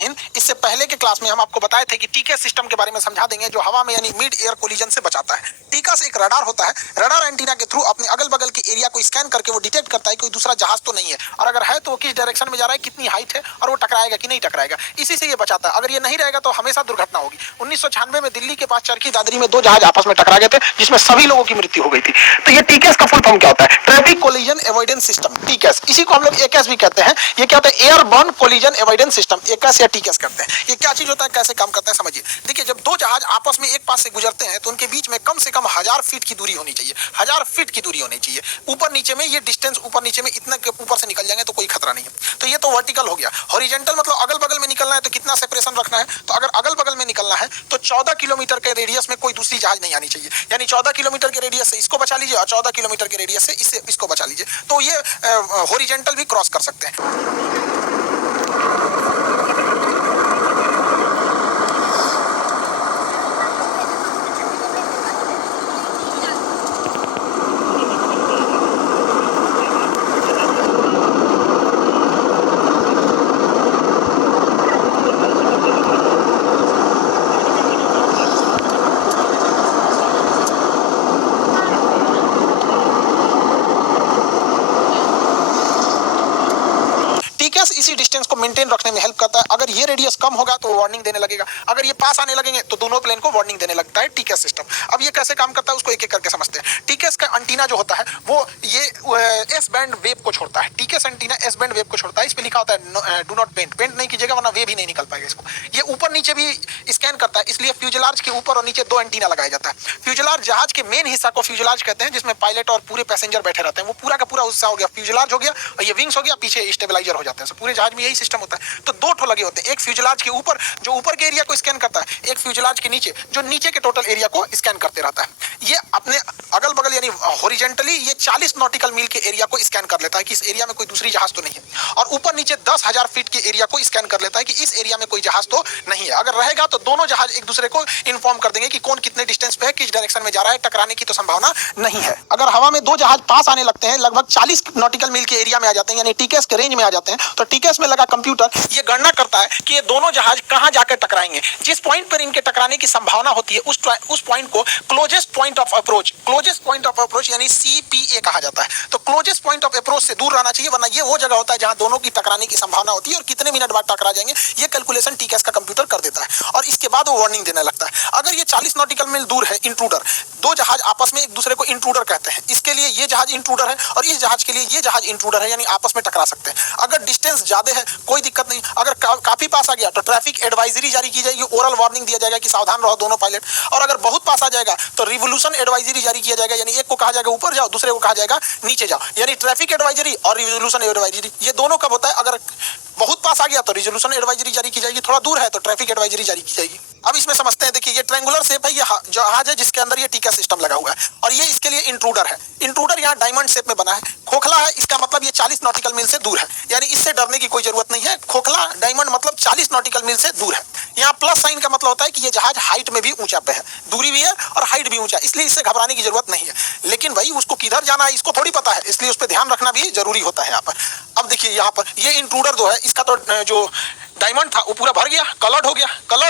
इससे पहले के क्लास में हम आपको बताए थे कि टीके सिस्टम के बारे में समझा देंगे, जो हवा में यानी मिड एयर कोलिजन से बचाता है। टीकास एक रडार होता है। रडार एंटीना के थ्रू अपने अगल बगल के एरिया को स्कैन करके वो डिटेक्ट करता है कोई दूसरा जहाज तो नहीं है, और अगर है तो वो किस डायरेक्शन में जा रहा है, कितनी हाइट है, और वो टकराएगा कि नहीं टकराएगा, इसी से ये बचाता है। अगर ये नहीं रहेगा तो हमेशा दुर्घटना होगी। 1996 में दिल्ली के पास चरखी दादरी में दो जहाज आपस में टकरा गए थे, जिसमें सभी लोगों की मृत्यु हो गई थी। तो ये टीकेस का फुल फॉर्म क्या होता है? Traffic collision avoidance system, TCAS. इसी को हम लोग एकेस भी कहते हैं। ये क्या होता है? एयरबॉर्न कोलिजन एवॉइडेंस सिस्टम, एकेस या टीकेस करते हैं। ये क्या चीज होता है, कैसे काम करता है, समझिए। देखिए, जब दो जहाज आपस में एक पास से गुजरते हैं तो उनके बीच में कम से कम 1000 फीट की दूरी होनी चाहिए। 1000 फीट की दूरी होनी चाहिए। ऊपर नीचे में ये डिस्टेंस, ऊपर नीचे में इतना ऊपर से निकल जाएंगे तो कोई खतरा नहीं है। तो ये तो वर्टिकल हो गया। हॉरिजॉन्टल मतलब अगल बगल में निकलना है तो कितना सेपरेशन रखना है? तो अगर अगल बगल में निकलना है तो 14 किलोमीटर के रेडियस में कोई दूसरी जहाज नहीं आनी चाहिए। यानी 14 किलोमीटर के रेडियस से इसको बचा लीजिए और 14 किलोमीटर के रेडियस से इसको बचा लीजिए, तो ये हॉरिजॉन्टल भी क्रॉस कर सकते हैं। टीकेस इसी डिस्टेंस को मेंटेन रखने में हेल्प करता है। अगर ये रेडियस कम होगा तो वार्निंग देने लगेगा, अगर ये पास आने लगेंगे तो दोनों प्लेन को वार्निंग देने लगता है टीकेस सिस्टम। अब ये कैसे काम करता है उसको एक एक करके समझते हैं। टीकेस का एंटीना जो होता है वो ये एस बैंड वेव को छोड़ता है। TCAS antenna S band wave को छोड़ता है। इस पे लिखा होता है डू नॉट बेंड, बेंड नहीं कीजिएगा वरना वेव ही नहीं निकल पाएगा इसको। ये ऊपर नीचे भी स्कैन करता है, इसलिए फ्यूजलार्ज के ऊपर और नीचे दो एंटीना लगाया जाता है। फ्यूजलार्ज जहाज के मेन हिस्सा को फ्यूजलार्ज कहते हैं, जिसमें पायलट और पूरे पैसेंजर बैठे रहते हैं। वो पूरा का पूरा हिस्सा हो गया फ्यूजलार्ज हो गया, और ये विंग्स हो गया, पीछे स्टेबलाइजर हो जाते हैं। पूरे जहाज में यही सिस्टम होता है। तो दो ठो लगे होते हैं, एक फ्यूजलार्ज के ऊपर जो ऊपर के एरिया को स्कैन करता है, एक फ्यूजलार्ज के नीचे जो नीचे के टोटल एरिया को स्कैन करते रहता है। ये अपने अगल बगल यानी हॉरिजॉन्टली ये 40 नॉटिकल मील के एरिया को स्कैन कर लेता है कि इस एरिया में कोई दूसरी जहाज तो नहीं है, और ऊपर नीचे 10,000 फीट के एरिया को स्कैन कर लेता है कि इस एरिया में कोई जहाज तो नहीं है। अगर रहेगा तो दोनों जहाज एक दूसरे को इन्फॉर्म कर देंगे कि कौन कितने डिस्टेंस पे है, किस डायरेक्शन में जा रहा है, टकराने की तो संभावना नहीं है। अगर हवा में दो जहाज पास आने लगते हैं, लगभग 40 नॉटिकल मील के एरिया में आ जाते हैं, यानी टीकेस के रेंज में आ जाते हैं, तो टीकेस में लगा कंप्यूटर ये गणना करता है कि ये दोनों जहाज कहां जाकर टकराएंगे। जिस पॉइंट पर इनके टकराने की संभावना होती है उस पॉइंट को क्लोजेस्ट पॉइंट ऑफ अप्रोच यानी सीपीए कहा जाता है। तो क्लोजेस्ट पॉइंट ऑफ अप्रोच से दूर रहना चाहिए, वरना ये वो जगह होता है जहां दोनों की टकराने की संभावना होती है, और कितने मिनट बाद टकरा जाएंगे ये कैलकुलेशन टीकेस का कंप्यूटर कर देता है, और इसके बाद वो वार्निंग देने लगता है। अगर ये 40 नॉटिकल मील दूर है, इंट्रूडर, दो जहाज आपस में एक दूसरे को इंट्रूडर कहते हैं, इसके लिए ये जहाज इंट्रूडर है और इस जहाज के लिए ये जहाज इंट्रूडर है, यानी आपस में टकरा सकते हैं। अगर डिस्टेंस ज्यादा है कोई दिक्कत नहीं, अगर काफी पास आ गया तो ट्रैफिक एडवाइजरी जारी की जाएगी, ओरल वार्निंग दिया जाएगा कि सावधान रहो दोनों पायलट, और अगर बहुत पास आ जाएगा तो रिवोल्यूशन एडवाइजरी जारी किया जाएगा, यानी एक को कहा जाएगा ऊपर जाओ, दूसरे को कहा जाएगा नीचे जाओ। यानी ट्रैफिक एडवाइजरी और रिवोल्यूशन एडवाइजरी ये दोनों कब होता है? अगर बहुत पास आ गया तो रिजोल्यूशन एडवाइजरी जारी की जाएगी, थोड़ा दूर है तो ट्रैफिक एडवाइजरी जारी की जाएगी। अब इसमें समझते हैं। देखिए, ये ट्रायंगुलर शेप है, ये जहाज है जिसके अंदर ये टीका सिस्टम लगा हुआ है, और ये इसके लिए इंट्रूडर है। इंट्रूडर यहाँ डायमंड शेप में बना है, खोखला है, इसका मतलब ये 40 नॉटिकल मील से दूर है, यानी इससे डरने की कोई जरूरत नहीं है। खोखला डायमंड मतलब 40 नॉटिकल मील से दूर है। यहाँ प्लस साइन का मतलब होता है कि ये जहाज हाइट में भी ऊंचा पे है, दूरी भी है और हाइट भी ऊंचा, इसलिए इससे घबराने की जरूरत नहीं है। लेकिन भाई उसको किधर जाना है इसको थोड़ी पता है, इसलिए उस पर ध्यान रखना भी जरूरी होता है यहाँ पर। अब देखिए, यहाँ पर ये इंट्रूडर जो है, इसका तो जो डायमंड था वो पूरा भर गया, कलर्ड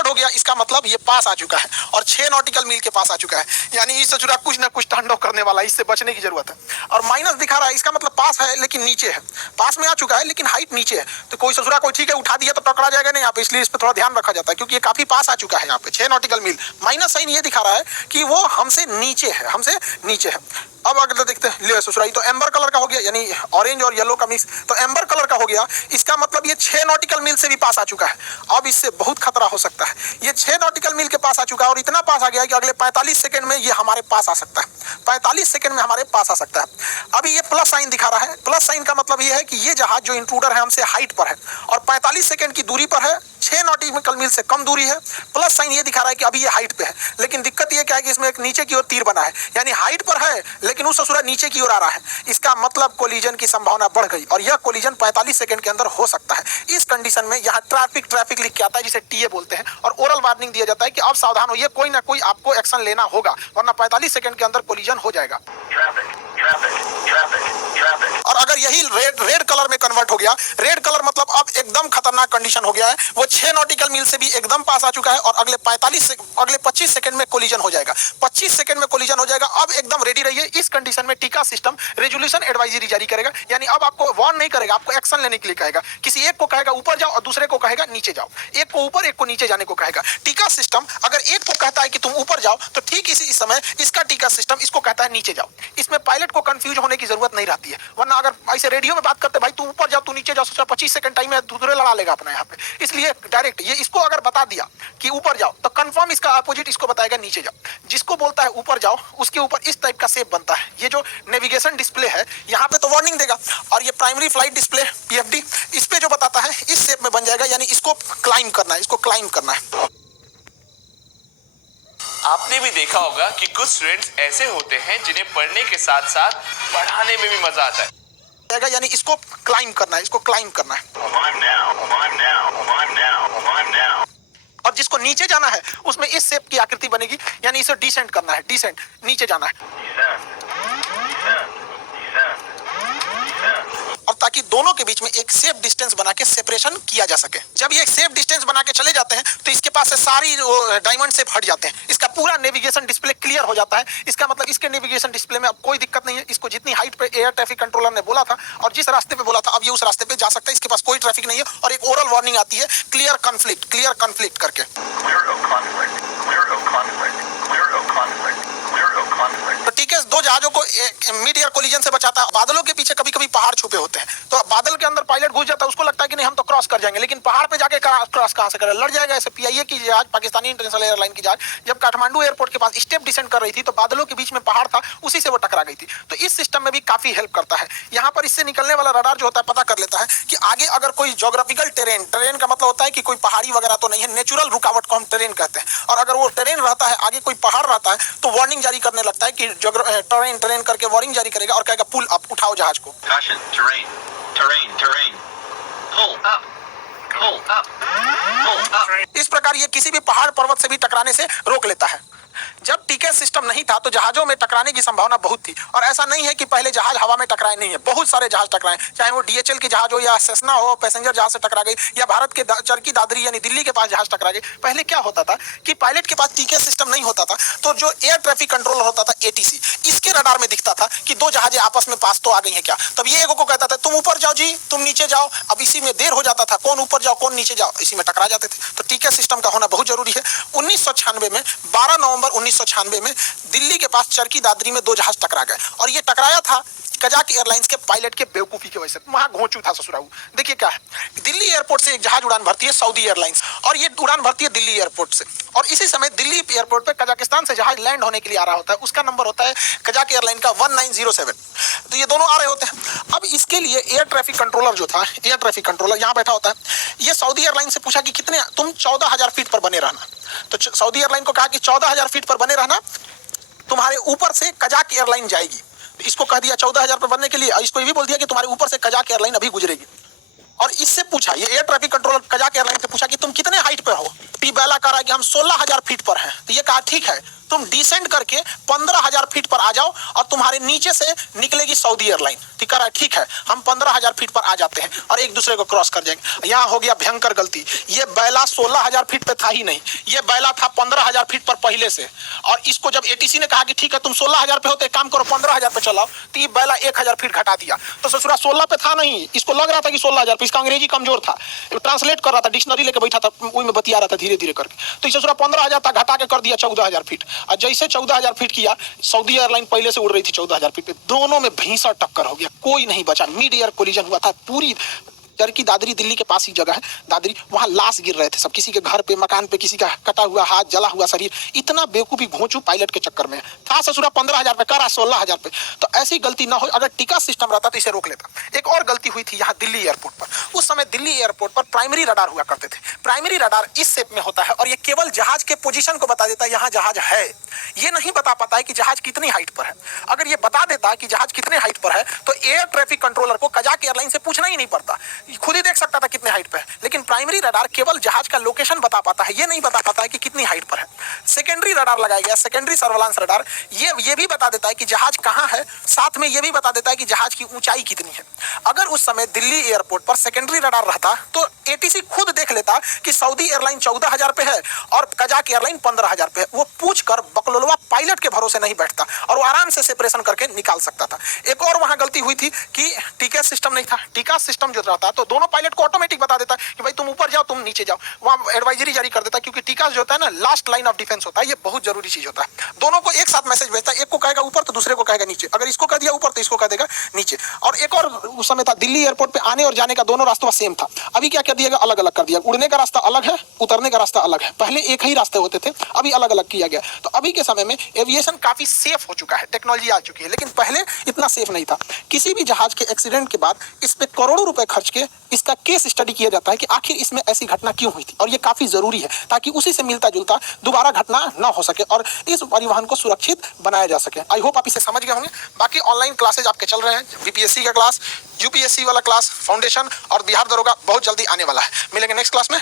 हो गया, इसका मतलब ये पास आ चुका है और 6 नॉटिकल मील के पास आ चुका है, यानी इससे जुड़ा कुछ ना कुछ तांडव करने वाला, इससे बचने की जरूरत है। और माइनस दिखा रहा है, इसका मतलब पास है लेकिन नीचे है, पास में आ चुका है लेकिन हाइट नीचे है। तो कोई ससुरा कोई ठीक है उठा दिया तो टकरा जाएगा नहीं यहाँ पे, इसलिए इस पर थोड़ा ध्यान रखा जाता है, क्योंकि ये काफी पास आ चुका है यहाँ पे 6 नॉटिकल मील। माइनस साइन ये दिखा रहा है कि वो हमसे नीचे है। अब अगर देखते हैं ले ससुराई, तो एम्बर कलर का हो गया, यानी ऑरेंज और येलो का मिक्स, तो एम्बर कलर का हो गया, इसका मतलब ये 6 नॉटिकल मील से भी पास आ चुका है। अब इससे बहुत खतरा हो सकता है। ये 6 नॉटिकल मील के पास आ चुका है और इतना पास आ गया है कि अगले 45 सेकंड में ये हमारे पास आ सकता है। 45 सेकंड में हमारे पास आ सकता है। अभी ये प्लस साइन दिखा रहा है, प्लस साइन का मतलब ये है कि ये जहाज जो इंट्रूडर है हमसे हाइट पर है और 45 सेकंड की दूरी पर है, 6 नॉटिकल मील से कम दूरी है। प्लस साइन ये दिखा रहा है कि अभी ये हाइट पे है, लेकिन दिक्कत ये क्या है कि इसमें एक नीचे की ओर तीर बना है, यानी हाइट पर है लेकिन उस ससुरा नीचे की ओर आ रहा है। इसका मतलब कोलिजन की संभावना बढ़ गई और यह कोलिजन 45 सेकंड के अंदर हो सकता है। इस कंडीशन में यहाँ ट्रैफिक लिख के आता है, जिसे टीए बोलते हैं, और ओरल वार्निंग दिया जाता है कि अब सावधान होइए, कोई ना कोई आपको एक्शन लेना होगा, वरना 45 सेकंड के अंदर कोलिजन हो जाएगा। और अगर अगर यही रेड कलर में कन्वर्ट हो गया, रेड कलर मतलब अब एकदम खतरनाक कंडीशन हो गया है, वो 6 नॉटिकल मील से भी एकदम पास आ चुका है और अगले 25 सेकंड में कोलिजन हो जाएगा। 25 सेकंड में कोलिजन हो जाएगा। अब एकदम रेडी रहिए। इस कंडीशन में टीका सिस्टम रेजोल्यूशन एडवाइजरी जारी करेगा, यानी अब आपको वार्न नहीं करेगा, आपको एक्शन लेने के लिए कहेगा। किसी एक को कहेगा ऊपर जाओ और दूसरे को कहेगा नीचे जाओ, एक को ऊपर एक को नीचे जाने को कहेगा। टीका सिस्टम अगर एक को कहता है कि तुम ऊपर जाओ तो ठीक इसी समय इसका टीका सिस्टम इसको कहता है नीचे जाओ। इसमें पायलट को कंफ्यूज होने की जरूरत नहीं रहती है, वरना अगर ऐसे रेडियो में बात करते भाई तू ऊपर जाओ तू नीचे जाओ, सोचा 25 सेकंड टाइम है, दूसरे लड़ा लेगा अपना यहाँ पे। इसलिए डायरेक्ट ये इसको अगर बता दिया कि ऊपर जाओ तो कंफर्म इसका अपोजिट इसको बताएगा नीचे जाओ। जिसको बोलता है ऊपर जाओ उसके ऊपर इस टाइप का शेप बनता है। ये जो नेविगेशन डिस्प्ले है यहाँ पे तो वार्निंग देगा, और ये प्राइमरी फ्लाइट डिस्प्ले पीएफडी इस पे जो बताता है इस शेप में बन जाएगा, यानी इसको क्लाइम करना है, इसको क्लाइम करना है। आपने भी देखा होगा कि कुछ स्टूडेंट्स ऐसे होते हैं जिन्हें पढ़ने के साथ साथ पढ़ाने में भी मजा आता है, यानी इसको क्लाइम करना है, इसको क्लाइम करना है। और जिसको नीचे जाना है उसमें इस शेप की आकृति बनेगी, यानी इसे डिसेंट करना है, डिसेंट नीचे जाना है। और ताकि दोनों के बीच में एक सेफ डिस्टेंस बना के सेपरेशन किया जा सके। जब ये सेफ डिस्टेंस बना के चले जाते हैं तो इसके पास से सारी डायमंड शेप हट जाते हैं, इसका पूरा नेविगेशन डिस्प्ले क्लियर हो जाता है। इसका मतलब इसके नेविगेशन डिस्प्ले में अब कोई दिक्कत नहीं है। इसको जितनी हाइट पे एयर ट्रैफिक कंट्रोलर ने बोला था और जिस रास्ते पे बोला था अब ये उस रास्ते पे जा सकता है, इसके पास कोई ट्रैफिक नहीं है। और एक ओरल वार्निंग आती है क्लियर कॉन्फ्लिक्ट करके। तो ठीक है, दो जहाजों को मिड एयर कोलिजन से बचाता है। बादलों के पीछे कभी कभी पहाड़ छुपे होते हैं, तो बादल के अंदर पायलट घुस जाता है, उसको लगता है कि नहीं हम तो क्रॉस कर जाएंगे, लेकिन पहाड़ पे जाके क्रॉस कहां से करे, लड़ जाएगा। ऐसे पीआईए की जहाज, पाकिस्तानी इंटरनेशनल एयरलाइन की जहाज जब काठमांडू एयरपोर्ट के पास स्टेप डिसेंट कर रही थी तो बादलों के बीच में पहाड़ था, उसी से वो टकरा गई थी। तो इस सिस्टम में भी काफी हेल्प करता है। यहाँ पर इससे निकलने वाला रडार जो होता है पता कर लेता है कि आगे अगर कोई ज्योग्राफिकल टेरेन का मतलब होता है कि कोई पहाड़ी वगैरह तो नहीं है, नेचुरल रुकावट को हम टेरेन कहते हैं। और अगर वो टेरेन रहता है, आगे कोई पहाड़ रहता है, तो वार्निंग जारी करने लगता है कि टेरेन करके वार्निंग जारी करेगा और कहेगा पुल अप, उठाओ जहाज को। इस प्रकार ये किसी भी पहाड़ पर्वत से भी टकराने से रोक लेता है। जब टीके सिस्टम नहीं था तो जहाजों में टकराने की संभावना बहुत थी, और ऐसा नहीं है कि पहले जहाज हवा में टकराए नहीं है, बहुत सारे जहाज टकराए, चाहे वो डीएचएल की जहाज हो या सेस्ना हो, पैसेंजर जहाज से टकरा गई, या भारत के चरखी दादरी यानी दिल्ली के पास जहाज टकरा गई। पहले क्या होता था कि पायलट के पास टीके सिस्टम नहीं होता था, तो जो एयर ट्रैफिक कंट्रोलर होता था एटीसी, इसके रडार में दिखता था कि दो जहाजें आपस में पास तो आ गई हैं क्या। तब ये एगो को कहता था तुम ऊपर जाओ जी, तुम नीचे जाओ। अब इसी में देर हो जाता था, कौन ऊपर जाओ कौन नीचे जाओ, इसी में टकरा जाते थे। तो टीके सिस्टम का होना बहुत जरूरी है। 1996 में 12 नवंबर 1996 में दिल्ली के पास चरखी दादरी में दो जहाज टकरा गए, और ये टकराया था कजाक एयरलाइंस के पायलट के बेवकूफी की वजह से। वहां घोंचू था ससुराऊ। देखिए क्या है, दिल्ली एयरपोर्ट से एक जहाज उड़ान भरती है सऊदी एयरलाइंस, और ये उड़ान भरती है दिल्ली एयरपोर्ट से, और इसी समय दिल्ली एयरपोर्ट पे कजाकिस्तान से जहाज लैंड होने के लिए आ रहा होता है। उसका नंबर होता है कजाक एयरलाइन का 1907। तो ये दोनों आ रहे होते हैं। अब इसके लिए एयर ट्रैफिक कंट्रोलर जो था, एयर ट्रैफिक कंट्रोलर यहाँ बैठा होता है। ये सऊदी एयरलाइन से पूछा कि कितने, तुम 14,000 फीट पर बने रहना। तो सऊदी एयरलाइन को कहा कि 14,000 फीट पर बने रहना, तुम्हारे ऊपर से कजाक एयरलाइन जाएगी। इसको कह दिया 14,000 पर बनने के लिए, और इसको ये भी बोल दिया कि तुम्हारे ऊपर से कजाक एयरलाइन अभी गुजरेगी। और इससे पूछा, ये air traffic controller Kazakh airline से पूछा कि तुम कितने हाइट पे हो। टी बेला कह रहा है कि हम 16,000 फीट पर हैं। तो ये कहा ठीक है, तुम डिसेंड करके 15,000 फीट पर आ जाओ और तुम्हारे नीचे से निकलेगी सऊदी एयरलाइन। ठीक है, ठीक है, हम 15,000 फीट पर आ जाते हैं और एक दूसरे को क्रॉस कर जाएंगे। यहाँ हो गया भयंकर गलती। ये बैला 16,000 फीट पे था ही नहीं, ये बैला था 15,000 फीट पर पहले से। और इसको जब एटीसी ने कहा कि ठीक है तुम 16,000 पे होते, एक काम करो 15,000 पे चलाओ, तो ये बैला 1,000 फीट घटा दिया। तो ससुरा 16 पे था नहीं, इसको लग रहा था कि 16,000 पे, इसका अंग्रेजी कमजोर था, ट्रांसलेट कर रहा था, डिक्शनरी लेके बैठा था, वही में बतिया रहा था धीरे धीरे करके। तो ससुरा 15,000 तक घटा के कर दिया 14,000 फीट। और जैसे 14,000 फीट किया, सऊदी एयरलाइन पहले से उड़ रही थी 14,000 फीट पे, दोनों में भीषण टक्कर हो गया, कोई नहीं बचा। मिड एयर कोलिजन हुआ था। पूरी चरखी दादरी दिल्ली के पास ही जगह है दादरी, वहां लाश गिर रहे थे सब, किसी के घर पे, मकान पे, किसी का कटा हुआ हाथ, जला हुआ शरीर। इतना बेवकूफी घोंचू पायलट के चक्कर में था। ससुरा 15,000 पे करा 16,000 पे। तो ऐसी गलती ना हो, अगर टिका सिस्टम रहता तो इसे रोक लेता। एक और गलती हुई थी यहाँ दिल्ली एयरपोर्ट पर। उस समय दिल्ली एयरपोर्ट पर प्राइमरी रडार हुआ करते थे। प्राइमरी रडार इस शेप में होता है और ये केवल जहाज के पोजीशन को बता देता है, यहाँ जहाज है। ये नहीं बता पाता है कि जहाज कितनी हाइट पर है। अगर ये बता देता है कि जहाज कितने हाइट पर है तो एयर ट्रैफिक कंट्रोलर को कजाक एयरलाइन से पूछना ही नहीं पड़ता खुद ही देख सकता था कितने हाइट पे है, लेकिन प्राइमरी रडार केवल जहाज का लोकेशन बता पाता है, ये नहीं बता पाता है कि कितनी हाइट पर है। सेकेंडरी रडार लगाया गया, सेकेंडरी सर्वेलांस रडार, ये भी बता देता है कि जहाज कहाँ है, साथ में ये भी बता देता है कि जहाज की ऊंचाई कितनी है। अगर उस समय दिल्ली एयरपोर्ट पर सेकेंडरी रडार रहता तो एटीसी खुद देख लेता कि सऊदी एयरलाइन 14,000 पे है और कजाक एयरलाइन 15,000 पे है। वो पूछ कर बकलोलवा पायलट के भरोसे नहीं बैठता और वो आराम से सेपरेशन करके निकाल सकता था। एक और वहां गलती हुई थी कि टीकास सिस्टम नहीं था। टीकास सिस्टम जो रहता तो दोनों पायलट को ऑटोमेटिक बता देता कि भाई तुम ऊपर जाओ, तुम नीचे जाओ, वहां एडवाइजरी जारी कर देता, क्योंकि टीकास जो होता है ना लास्ट लाइन ऑफ डिफेंस होता है, ये बहुत जरूरी चीज होता है। दोनों को एक साथ मैसेज भेजता है, एक को कहेगा ऊपर तो दूसरे को कहेगा नीचे, अगर इसको कह दिया ऊपर तो इसको कह देगा नीचे। और एक और उस समय था, दिल्ली एयरपोर्ट पे आने और जाने का दोनों रास्ता सेम था, अभी क्या कर दिया गया, अलग अलग कर दिया। उड़ने का रास्ता अलग है, उतरने का रास्ता अलग है। पहले एक ही रास्ते होते थे, अभी अलग अलग किया गया। तो अभी के समय में एविएशन काफी सेफ हो चुका है, टेक्नोलॉजी आ चुकी है, लेकिन पहले इतना सेफ नहीं था। किसी भी जहाज के एक्सीडेंट के बाद इस पे करोड़ों रुपए खर्च के इसका केस स्टडी किया जाता है कि आखिर इसमें ऐसी घटना क्यों हुई थी, और ये काफी जरूरी है ताकि उसी से मिलता जुलता दोबारा घटना ना हो सके और इस परिवहन को सुरक्षित बनाया जा सके। आई होप आप इसे समझ गए होंगे। बाकी ऑनलाइन क्लासेज आपके चल रहे हैं, बीपीएससी का क्लास, यूपीएससी वाला क्लास, फाउंडेशन और बिहार दरोगा बहुत जल्दी आने वाला है। मिलेंगे नेक्स्ट क्लास में।